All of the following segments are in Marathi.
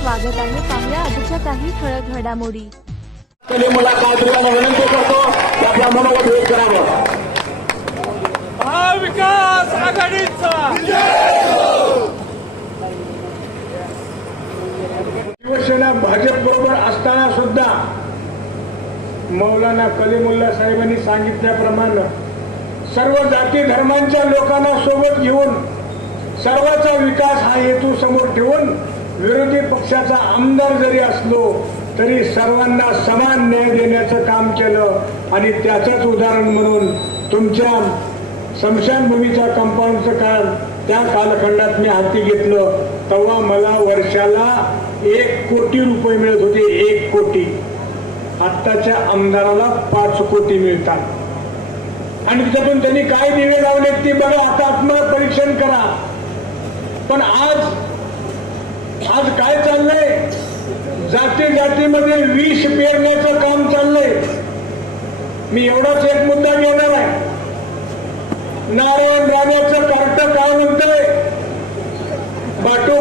स्वागत आहे. पाहुया आजच्या काही ठळक घडामोडी. कधी मला साहेबांना विनंती करतो की आपला मनोगत व्यक्त करावं. महाविकास आघाडीचा. शिवसेना भाजप बरोबर असताना सुद्धा मौलाना कलीमुल्ला साहेबांनी सांगितल्याप्रमाणे सर्व जाती धर्मांच्या लोकांना सोबत घेऊन सर्वांचा विकास हा हेतू समोर ठेवून विरोधी पक्षाचा आमदार जरी असलो तरी सर्वांना समान न्याय देण्याचं काम केलं. आणि त्याचंच उदाहरण म्हणून तुमच्या स्मशानभूमीच्या कंपाऊंडचं काम त्या कालखंडात मी हाती घेतलं. तेव्हा मला वर्षाला एक कोटी रुपये मिळत होते एक कोटी. आत्ताच्या आमदाराला पाच कोटी मिळतात. आणि त्यातून त्यांनी काय दिवे लावले ते बघा आता आत्मपरीक्षण करा. पण आज आज काय चाललंय? जाती जातीमध्ये विष पेरण्याचं काम चाललंय. मी एवढाच एक मुद्दा घेणार आहे. नारायण राण्याचं कार्ट काय म्हणतंय? बाटू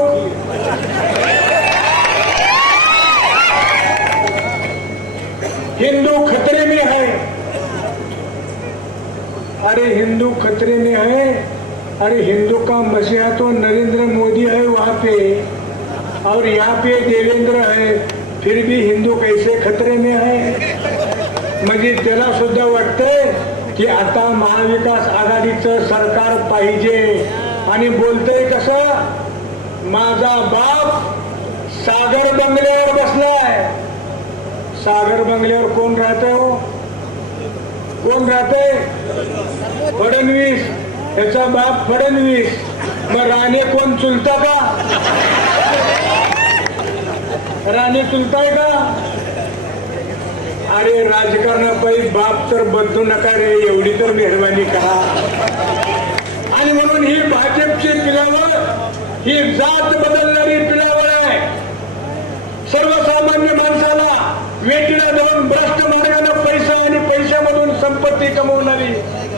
हिंदू खतरे में है अरे हिंदू खतरे में है अरे हिंदू का मसीहा तो नरेंद्र मोदी है वहां पे? और यहाँ पे देवेंद्र है फिर भी हिंदू कैसे खतरे में है? म्हणजे त्याला सुद्धा वाटतंय की आता महाविकास आघाडीचं सरकार पाहिजे. आणि बोलतय कसं? माझा बाप सागर बंगल्यावर बसलाय. सागर बंगल्यावर कोण राहतो हो? कोण राहते फडणवीस. त्याचा बाप फडणवीस. मग राणे कोण चुलता का? राणी चुलताय का? अरे राजकारणापाई बाप तर बदलू नका रे एवढी तर मेहरबानी करा. आणि म्हणून ही भाजपची पिलावळ ही जात बदलणारी पिलावळ आहे. सर्वसामान्य माणसाला वेटीला जाऊन भ्रष्ट मार्गाने पैसा आणि पैशामधून संपत्ती कमवणारी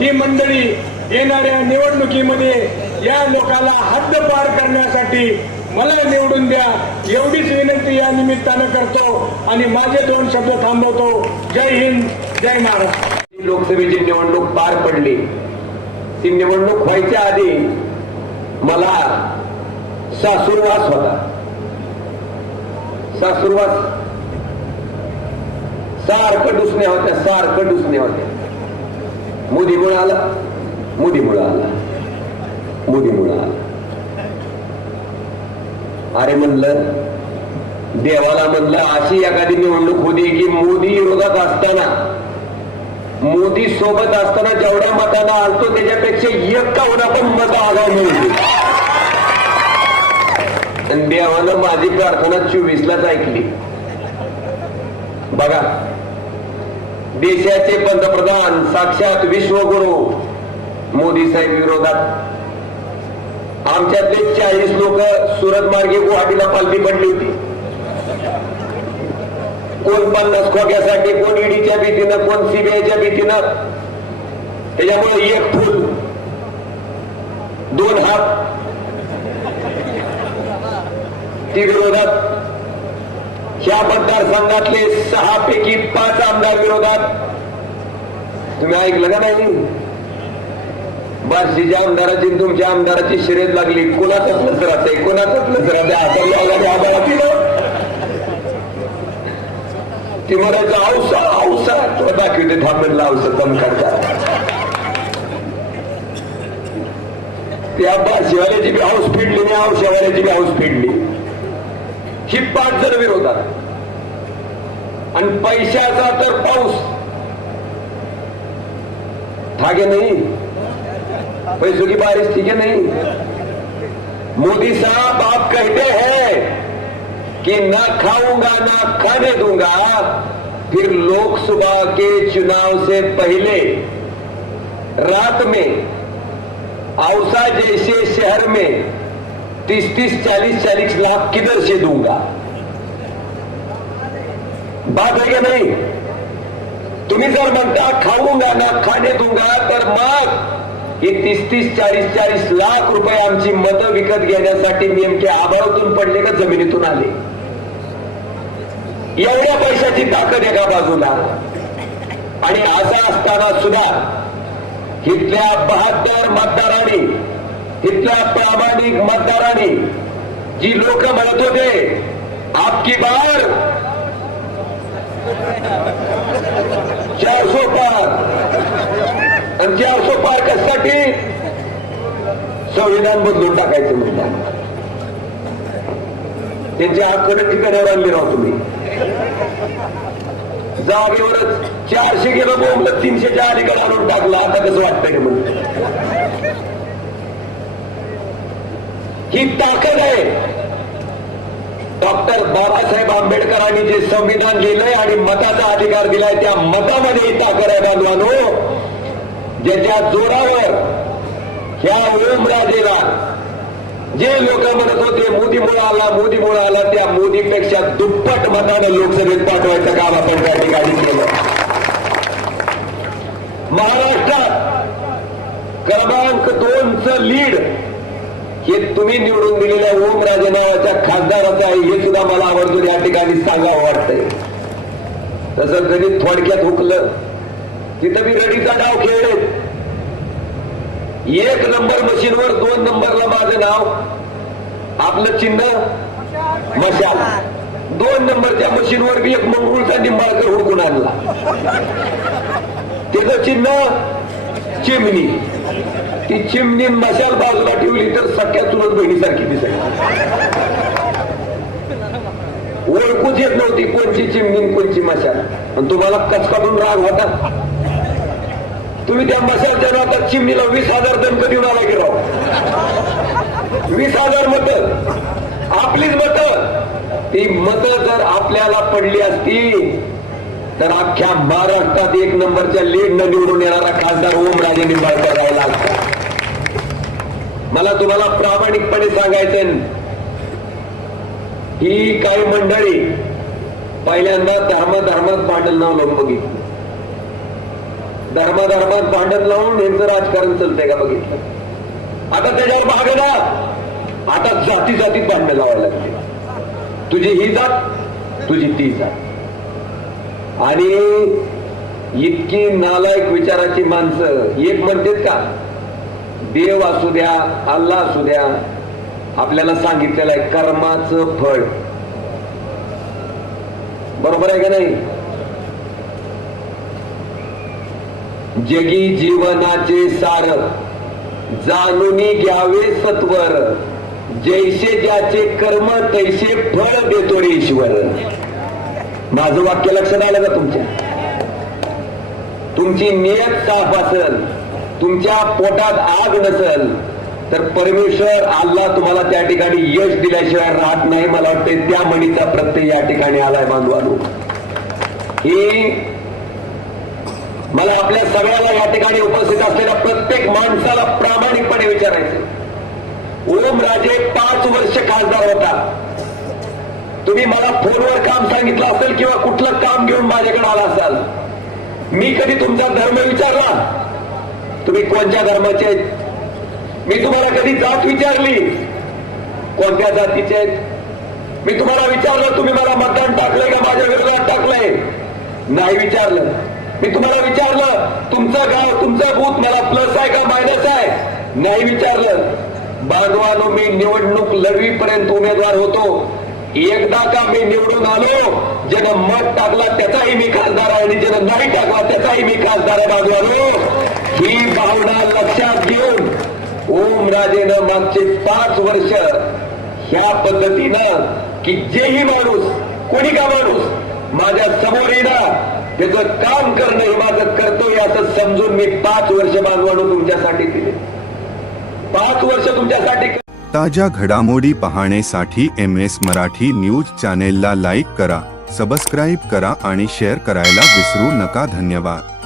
ही मंडळी येणाऱ्या निवडणुकीमध्ये या लोकाला हद्दपार करण्यासाठी मला निवडून द्या. एवढीच विनंती या निमित्तानं करतो आणि माझे दोन शब्द थांबवतो. जय हिंद जय महाराष्ट्र. लोकसभेची निवडणूक पार पडली. ती निवडणूक व्हायच्या आधी मला सासूरवास होता. सासूरवास सारखं डुसण्या होत्या सारखं डुसण्या होत्या. मोदीमुळे आला मोदीमुळे आला. मोदीमुळे आला. अरे म्हणलं देवाला म्हणलं अशी एखादी निवडणूक होती की मोदी विरोधात असताना मोदी सोबत असताना जेवढ्या मताला आलतो त्याच्यापेक्षा एक का पण मत आगाव मिळते देवानं माझी प्रार्थना चोवीसलाच ऐकली. बघा देशाचे पंतप्रधान साक्षात विश्वगुरु मोदी साहेब विरोधात आमच्यातले चाळीस लोक सुरत मार्गे गुवाहाटीला पालखी पडली होती. कोण पन्नास खोक्यासाठी कोण ईडीच्या भीतीनं कोण सीबीआयच्या भीतीनं त्याच्यामुळे एक फूल दोन हात ती विरोधात ह्या मतदारसंघातले सहा पैकी पाच आमदार विरोधात. तुम्ही ऐकलं का नाही? बार्शीच्या आमदाराची तुमच्या आमदाराची शर्यत लागली कोणाचाच नसरात आहे कोणाचाच नसरात आहे आता लावला आम्हाला ती म्हणायचं औसा औसा. तुला दाखवते थांबलेला औसा कम करता. त्या बारशीवाल्याची बी हाऊस फिडली आणि औषावाल्याची बी हाऊस फिडली ही पाच जण विरोधात आणि पैशाचा तर पाऊस. थागे नाही. पैसों की बारिश ठीक है नहीं? मोदी साहब, आप कहते हैं कि ना खाऊँगा, ना खाने दूँगा, फिर लोकसभा के चुनाव से पहले रात में, औसा जैसे शहर में तीस तीस चालीस चालीस लाख किधर से दूँगा? बात है क्या नहीं? तुम्हें सर म्हणता खाऊँगा, ना खाने दूँगा, पर मग ही तीस तीस चाळीस चाळीस लाख रुपये आमची मतं विकत घेण्यासाठी नेमके आभाळातून पडले का जमिनीतून आले? एवढ्या पैशाची ताकद एका बाजूला. आणि असं असताना सुद्धा इथल्या बहात्तर मतदारांनी इथल्या प्रामाणिक मतदारांनी जी लोक म्हणत होते आपकी बार चारसो पार आणि चारसो पार कशासाठी संविधान बदलून टाकायचं म्हणतात. त्यांची हक्कडे ठिकाणी आणले राहतो तुम्ही. जागेवरच चारशे गेलं बोंबलं तीनशेच्या अलीकडे आणून टाकलं आता कसं वाटतंय म्हणून ही ताकद आहे. डॉक्टर बाबासाहेब आंबेडकरांनी जे संविधान लिहिलंय आणि मताचा अधिकार दिलाय त्या मतामध्ये ही ताकद आहे बांधवानो. ज्याच्या जोरावर ह्या ओमराजेला जे लोक म्हणत होते मोदी मुळे आला मोदी मुळे आला त्या मोदीपेक्षा दुप्पट मताने लोकसभेत पाठवायचं काम आपण त्या ठिकाणी केलं. महाराष्ट्रात क्रमांक दोनच लीड हे तुम्ही निवडून दिलेल्या ओमराजे नावाच्या खासदाराचं आहे हे सुद्धा मला आवर्जून या ठिकाणी सांगावं वाटतंय. तसं कधी थोडक्यात हुकलं. तिथं मी रडीचा डाव खेळले एक नंबर मशीनवर दोन नंबरला माझं नाव. आपलं चिन्ह? मशाल. दोन नंबरच्या मशीनवर बी एक मंगळूरचा निंबाळकर हुडकून आणला? त्याचं चिन्ह चिमणी. ती चिमणी मशाल बाजूला ठेवली तर सख्या चुलत बहिणीसारखी दिसायची ओळखूच येत नव्हती कोणची चिमणी कोणची मशाल. आणि तुम्हाला कचकाडून राग होता? तुम्ही त्या मशालच्या नावात चिमणीला वीस हजार दंड देऊन आला की राव. वीस हजार मत. आपलीच मत. ती मत जर आपल्याला पडली असती तर अख्ख्या महाराष्ट्रात एक नंबरच्या लीड न निवडून येणारा खासदार ओमराजे निंबाळकर राहिला असता. मला तुम्हाला प्रामाणिकपणे सांगायचं ही काही मंडळी पहिल्यांदा धर्माधर्मात भांडण लावून बघितलं. धर्माधर्मात भांडण लावून यांचं राजकारण चालतंय का बघितलं? आता त्याच्यावर भाग ना आता जाती जातीत भांडण लावायला लागली. तुझी ही जात तुझी ती जात. आणि इतकी नालायक विचाराची माणसं एक म्हणतेत का? देव असू द्या अल्ला असू द्या आपल्याला सांगितलेलं आहे कर्माचं फळ. बरोबर आहे का नाही? जगी जीवनाचे सार. जाणूनी घ्यावे सत्वर. जैसे ज्याचे कर्म तैसे फळ देतो रे ईश्वर. माझं वाक्य लक्षात आलं का तुमच्या? तुमची नियत साफ असेल तुमच्या पोटात आग नसेल तर परमेश्वर अल्लाह तुम्हाला त्या ठिकाणी यश दिल्याशिवाय राहत नाही. मला वाटते त्या म्हणीचा प्रत्यय या ठिकाणी आलाय बांधवानो. ही मला आपल्या सगळ्याला या ठिकाणी उपस्थित असलेल्या प्रत्येक माणसाला प्रामाणिकपणे विचारायचं ओमराजे पाच वर्ष खासदार होता. तुम्ही मला फोनवर काम सांगितलं असेल किंवा कुठलं काम घेऊन माझ्याकडे आला असाल मी कधी तुमचा धर्म विचारला? तुम्ही कोणत्या धर्माचे आहेत? मी तुम्हाला कधी जात विचारली? कोणत्या जातीचे आहेत? मी तुम्हाला विचारलं तुम्ही मला मतदान टाकलंय का? माझ्या विरोधात टाकलंय. नाही विचारलं. मी तुम्हाला विचारलं तुमचं गाव तुमचं बूथ मला प्लस आहे का मायनस आहे? नाही विचारलं. बांधवानो मी निवडणूक लढवीपर्यंत उमेदवार होतो. एकदा का मी निवडून आलो ज्यानं मत टाकला त्याचाही मी खासदार आहे आणि ज्यानं नाही टाकला त्याचाही मी खासदार आहे बांधवानो ही भावना लक्षात घेऊन ओम राजेनं मागचे पाच वर्ष ह्या पद्धतीनं की जेही माणूस कोणी का माणूस माझ्यासमोर येणार त्याचं काम करणं हे माझं कर्तव्य असं समजून मी पाच वर्ष बांधवाडू तुमच्यासाठी दिले पाच वर्ष तुमच्यासाठी ताज्या घडामोडी पाहण्यासाठी एम एस मराठी न्यूज चॅनेलला लाईक करा सबस्क्राईब करा आणि शेअर करायला विसरू नका. धन्यवाद.